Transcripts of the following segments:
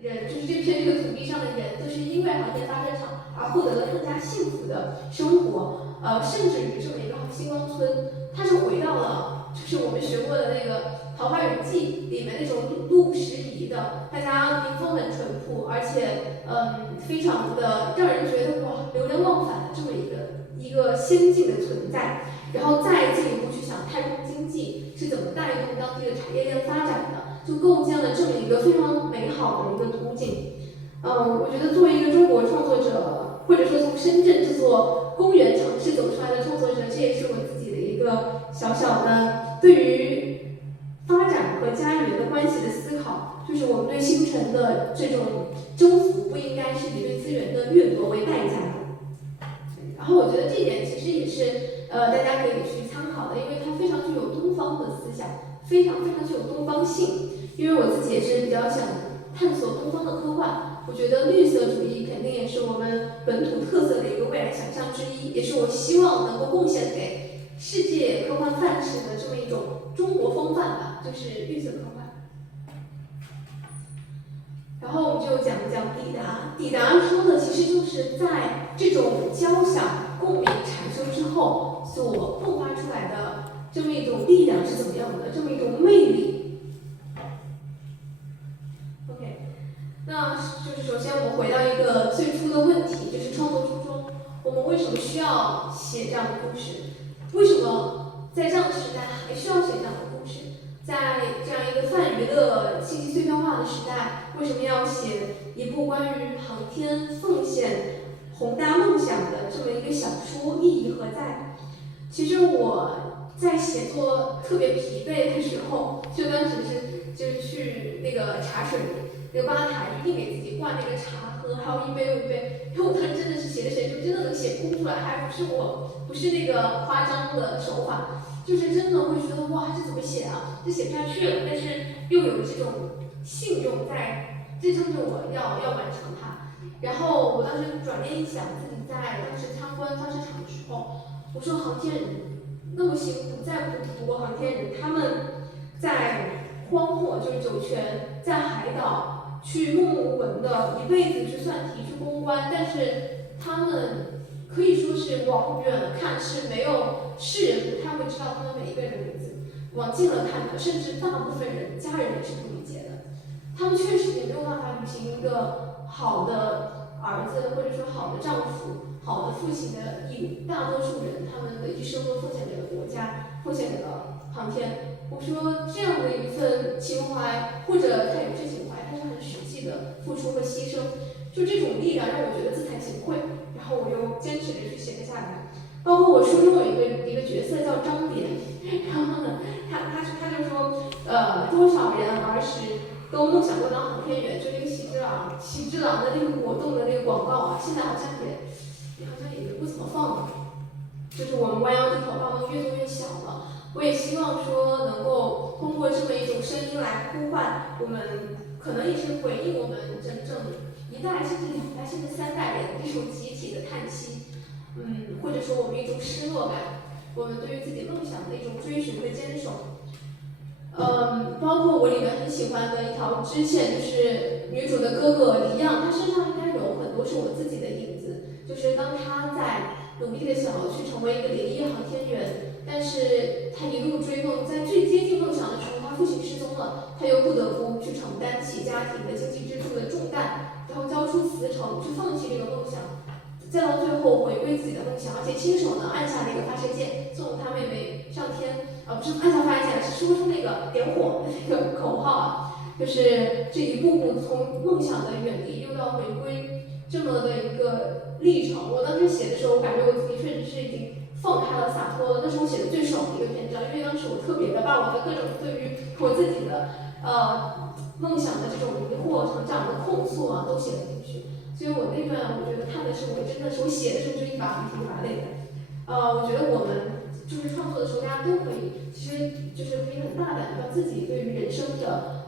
人，就是这个土地上的人，都是因为航天发射场而获得了更加幸福的生活。甚至于这么一个星光村，它是回到了就是我们学过的那个《桃花源记》里面那种路不拾遗的，大家民风很淳朴，而且非常的让人觉得哇流连忘返的这么一个先进的存在。然后再进一步去想太空经济是怎么带动当地的产业链发展的，就构建了这么一个非常美好的一个图景。我觉得作为一个中国创作者，或者说从深圳这座公园城市走出来的创作者，这也是我自己的一个小小的对于发展和家园的关系的思考，就是我们对星辰的这种征服不应该是以对资源的掠夺为代价的。然后我觉得这一点其实也是大家可以去参考的，因为它非常具有东方的思想，非常具有东方性。因为我自己也是比较想探索东方的科幻，我觉得绿色主义肯定也是我们本土特色的一个未来想象之一，也是我希望能够贡献给世界科幻范式的这么一种中国风范吧，就是绿色科幻。然后我们就讲一讲抵达。抵达说的其实就是在这种交响共鸣产生之后所迸发出来的这么一种力量是怎么样的，这么一种魅力。OK， 那就是首先我们回到一个最初的问题，就是创作初衷。我们为什么需要写这样的故事？为什么在这样的时代还需要写这样的故事？在这样一个泛娱乐、信息碎片化的时代，为什么要写一部关于航天奉献、宏大梦想的这么一个小说？意义何在？其实我在写作特别疲惫的时候，就当时就是去那个茶水那个吧台，一定给自己灌那个茶喝，还有一杯又一杯。因为我当时真的是写着写着就真的能写哭出来，还不是那个夸张的手法。就是真的会觉得哇，这怎么写啊？这写不下去了，但是又有这种信用在支撑着我要完成它。然后我当时转念一想，自己在当时参观发射场的时候，我说航天人那么辛苦，再苦读航天人，他们在荒漠就是酒泉，在海岛去默默无闻的一辈子去算题去攻关，但是他们可以说是往远了看是没有世人不太会知道他们每一个人的名字，往近了看的，甚至大部分人家人也是不理解的。他们确实也没有办法履行一个好的儿子或者说好的丈夫、好的父亲的义务。大多数人他们的一生都奉献给了国家，奉献给了航天。我说这样的一份情怀，或者他也不是情怀，他是很实际的付出和牺牲，就这种力量让我觉得自惭形秽。然后我又坚持着去写了下来。包括我书中有一个角色叫张典，然后呢，他就说，多少人儿时都梦想过当航天员，就那个喜之郎的那个活动的那个广告啊，现在好像也不怎么放了。就是我们弯腰低头帮越做越小了。我也希望说能够通过这么一种声音来呼唤我们，可能也是回应我们整整一代甚至两代甚至三代人一种集体的叹息，或者说我们一种失落感，我们对于自己梦想的一种追寻和坚守。包括我里面很喜欢的一条支线，就是女主的哥哥李漾，他身上应该有很多是我自己的影子，就是当他在努力的想要去成为一个林业航天员，但是他一路追梦，在最接近梦想的时候，他父亲失踪了，他又不得不去承担起家庭的经济支柱的重担，然后交出辞呈，去放弃这个梦想，再到最后回归自己的梦想，而且亲手呢按下那个发射键，送他妹妹上天，不是按下发射键，是说出那个点火的那个口号啊，就是这一步步从梦想的远离又到回归这么的一个历程。我当时写的时候，我感觉我自己确实是已经放开了、洒脱了，那是我写的最爽的一个篇章，因为当时我特别的把我的各种对于我自己的梦想的这种迷惑、成长的控诉啊，都写了进去。所以我那段我觉得看的是我真的是我写的时候就一把鼻涕一把泪的。我觉得我们就是创作的时候，大家都可以，其实就是可以很大胆把自己对于人生的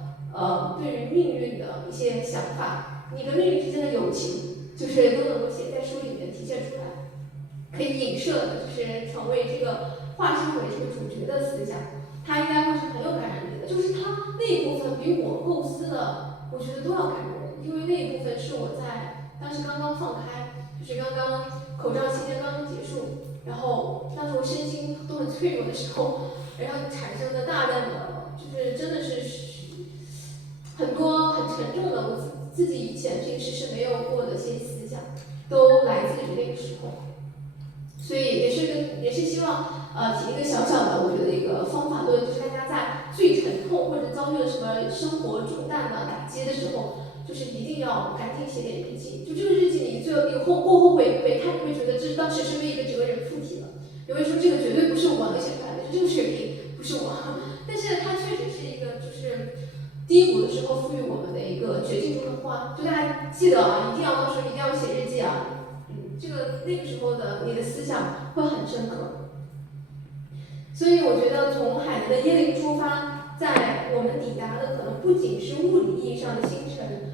对于命运的一些想法，你跟命运之间的友情，就是都能够写在书里面体现出来，可以影射的，就是成为这个化身为这个主角的思想，它应该会是很有感染力的。就是它那一部分比我构思的，我觉得都要感人，因那一部分是我在当时刚刚放开，就是刚刚口罩期间刚刚结束，然后当时我身心都很脆弱的时候，然后产生的大量的，就是真的是很多很沉重的我自己以前平时是没有过的一些思想，都来自于那个时候。所以也是希望提一个小小的我觉得一个方法论，就是大家在最沉痛或者遭遇了什么生活重担的打击的时候，就是一定要赶紧写点日记。就这个日记你最后以后过后回看，你会觉得这当时是为一个哲人附体了。有人说这个绝对不是我能写出来的，就这个水平不是我，但是它确实是一个就是低谷的时候赋予我们的一个绝境中的花。就大家记得啊，一定要到时候一定要写日记啊。这个那个时候的你的思想会很深刻，所以我觉得从海南的椰林出发，在我们抵达的可能不仅是物理意义上的星辰，